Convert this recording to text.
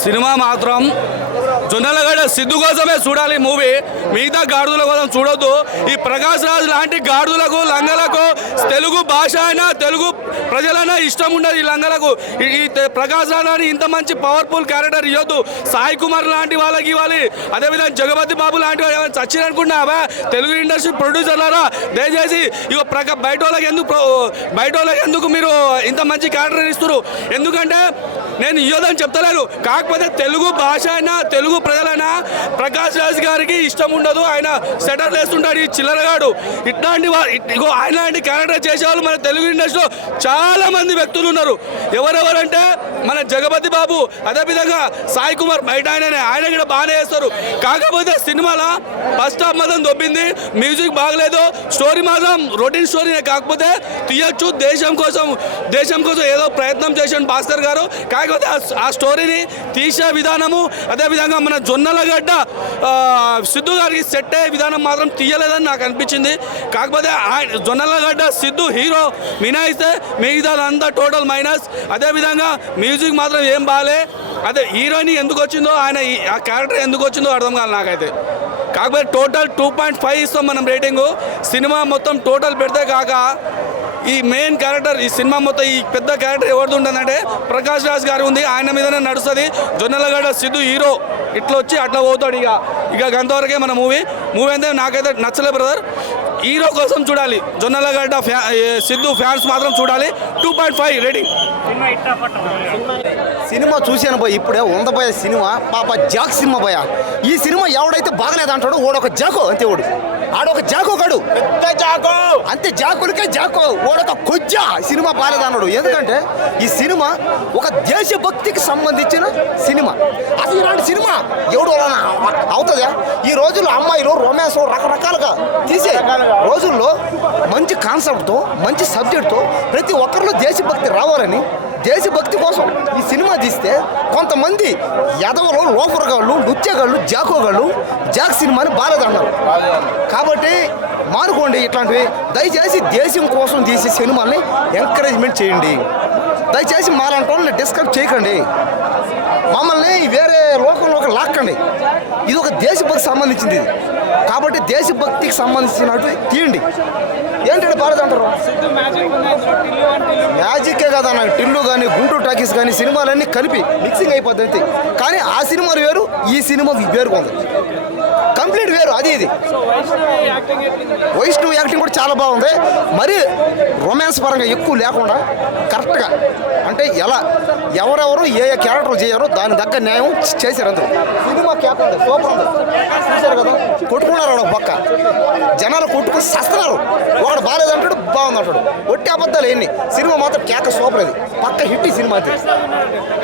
Cinema మాత్రం జొన్నలగడ్డ సిద్ధు కోసమే చూడాలి మూవీ. మిగతా గాడిదల కోసం చూడొద్దు. ఈ ప్రకాష్ రాజ్ లాంటి గాడిదలకు లంగలకు తెలుగు భాష అయినా తెలుగు ప్రజలైనా ఇష్టం ఉండదు. ఈ లంగలకు ఈ ప్రకాష్ రాజ్ అని ఇంత మంచి పవర్ఫుల్ క్యారెక్టర్ ఇవ్వద్దు. సాయి కుమార్ లాంటి వాళ్ళకి ఇవ్వాలి. అదేవిధంగా జగపతి బాబు లాంటి వాళ్ళు చచ్చిననుకున్నావా తెలుగు ఇండస్ట్రీ ప్రొడ్యూసర్లారా దయచేసి ఇక బయట వాళ్ళకి ఎందుకు మీరు ఇంత మంచి క్యారెక్టర్ ఇస్తారు? ఎందుకంటే నేను ఇవ్వదని చెప్తలేను, కాకపోతే తెలుగు భాష అయినా తెలుగు ప్రజలైనా ప్రకాష్ రాజ్ గారికి ఇష్టం ఉండదు. ఆయన సెటర్ వేస్తుంటాడు ఈ చిల్లరగాడు. ఇట్లాంటి ఆయన లాంటి క్యారెక్టర్ చేసేవాళ్ళు మన తెలుగు ఇండస్ట్రీలో చాలా మంది వ్యక్తులు ఉన్నారు. ఎవరెవరంటే మన జగపతి బాబు, అదేవిధంగా సాయి కుమార్ బయట ఆయన కూడా బాగానే చేస్తారు. కాకపోతే సినిమాలో ఫస్ట్ హాఫ్ మాత్రం దొబ్బింది, మ్యూజిక్ బాగలేదు, స్టోరీ మాత్రం రొటీన్ స్టోరీనే. కాకపోతే తీయచ్చు, దేశం కోసం ఏదో ప్రయత్నం చేశాను భాస్కర్ గారు. కాకపోతే ఆ స్టోరీని తీసే విధానము, అదేవిధంగా మన జొన్నలగడ్డ సిద్ధు గారికి సెట్ అయ్యే విధానం మాత్రం తీయలేదని నాకు అనిపించింది. కాకపోతే జొన్నలగడ్డ సిద్ధు హీరో మినాయిస్తే మిగతాదంతా టోటల్ మైనస్. అదేవిధంగా మ్యూజిక్ మాత్రం ఏం బాగాలే. అదే హీరోయిన్ ఎందుకు వచ్చిందో, ఆ క్యారెక్టర్ ఎందుకు వచ్చిందో అర్థం కాదు నాకైతే. కాకపోతే టోటల్ 2.5 ఇస్తాం మనం రేటింగు. సినిమా మొత్తం టోటల్ పెడితే కాక ఈ మెయిన్ క్యారెక్టర్, ఈ సినిమా మొత్తం ఈ పెద్ద క్యారెక్టర్ ఎవరిది ఉంటుందంటే ప్రకాష్ రాజ్ గారు ఉంది. ఆయన మీదనే నడుస్తుంది. జొన్నలగడ్డ సిద్ధు హీరో ఇట్లా వచ్చి అట్లా పోతాడు. ఇక అంతవరకే మన మూవీ అయితే నాకైతే నచ్చలే బ్రదర్. హీరో కోసం చూడాలి, జొన్నలగడ్డ సిద్ధు ఫ్యాన్స్ మాత్రం చూడాలి. 2.5 రేటింగ్. సినిమా చూశాను పోయి ఇప్పుడే ఉందపోయే సినిమా పాప జాక్ సినిమా పోయా. ఈ సినిమా ఎవడైతే బాగలేదంటాడు ఓడొక జాకో అంతే. ఆడొక జాకో కాడు, పెద్ద జాకో అంతే. జాకులకే జాకో. ఓడొక కొజ్జా సినిమా బాగలేదన్నాడు. ఎందుకంటే ఈ సినిమా ఒక దేశభక్తికి సంబంధించిన సినిమా. అసలు ఇలాంటి సినిమా ఎవడు అవుతుందా? ఈ రోజుల్లో అమ్మాయిలు రొమాన్స్ రకరకాలుగా తీసే రోజుల్లో మంచి కాన్సెప్ట్తో మంచి సబ్జెక్ట్తో ప్రతి ఒక్కరిలో దేశభక్తి రావాలని దేశభక్తి కోసం ఈ సినిమా తీస్తే కొంతమంది యదవలు, లోఫర్గాళ్ళు, నృత్యగాళ్ళు, జాకోగాళ్ళు జాక్ సినిమాని బాలేదన్నారు. కాబట్టి మానుకోండి ఇట్లాంటివి. దయచేసి దేశం కోసం తీసే సినిమాల్ని ఎంకరేజ్మెంట్ చేయండి. దయచేసి మాలాంటి వాళ్ళని డిస్కస్ చేయకండి. మమ్మల్ని వేరే లోకంలోకి లాక్కండి. ఇది ఒక దేశభక్తికి సంబంధించింది. కాబట్టి దేశభక్తికి సంబంధించినట్టు తీయండి. ఏంటంటే బాలేదంటారు? మ్యాజిక్కే కదా నాకు. టిల్లు కానీ గుంటూరు టాకీస్ కానీ సినిమాలన్నీ కలిపి మిక్సింగ్ అయిపోద్ది అంతే. కానీ ఆ సినిమాలు వేరు, ఈ సినిమా వేరు ఉంది, కంప్లీట్ వేరు. అది ఇది వైష్ణవ్ యాక్టింగ్ కూడా చాలా బాగుంది. మరి రొమాన్స్ పరంగా ఎక్కువ లేకుండా కరెక్ట్గా అంటే ఎవరెవరు ఏ క్యారెక్టర్ చేయరో దాని దగ్గర న్యాయం చేశారు అందరూ. సినిమా క్యాప్ ఉంది, సూపర్ ఉంది. చూశారు కదా, కొట్టుకున్నారు ఒక పక్క జనాలు కొట్టుకుని సస్తున్నారు. ఒకడు బాగాలేదంటాడు, బాగుంది అంటాడు. ఒట్టి అబద్ధాలు ఎన్ని. సినిమా మాత్రం కేక సూపర్. అది పక్క హిట్ సినిమా.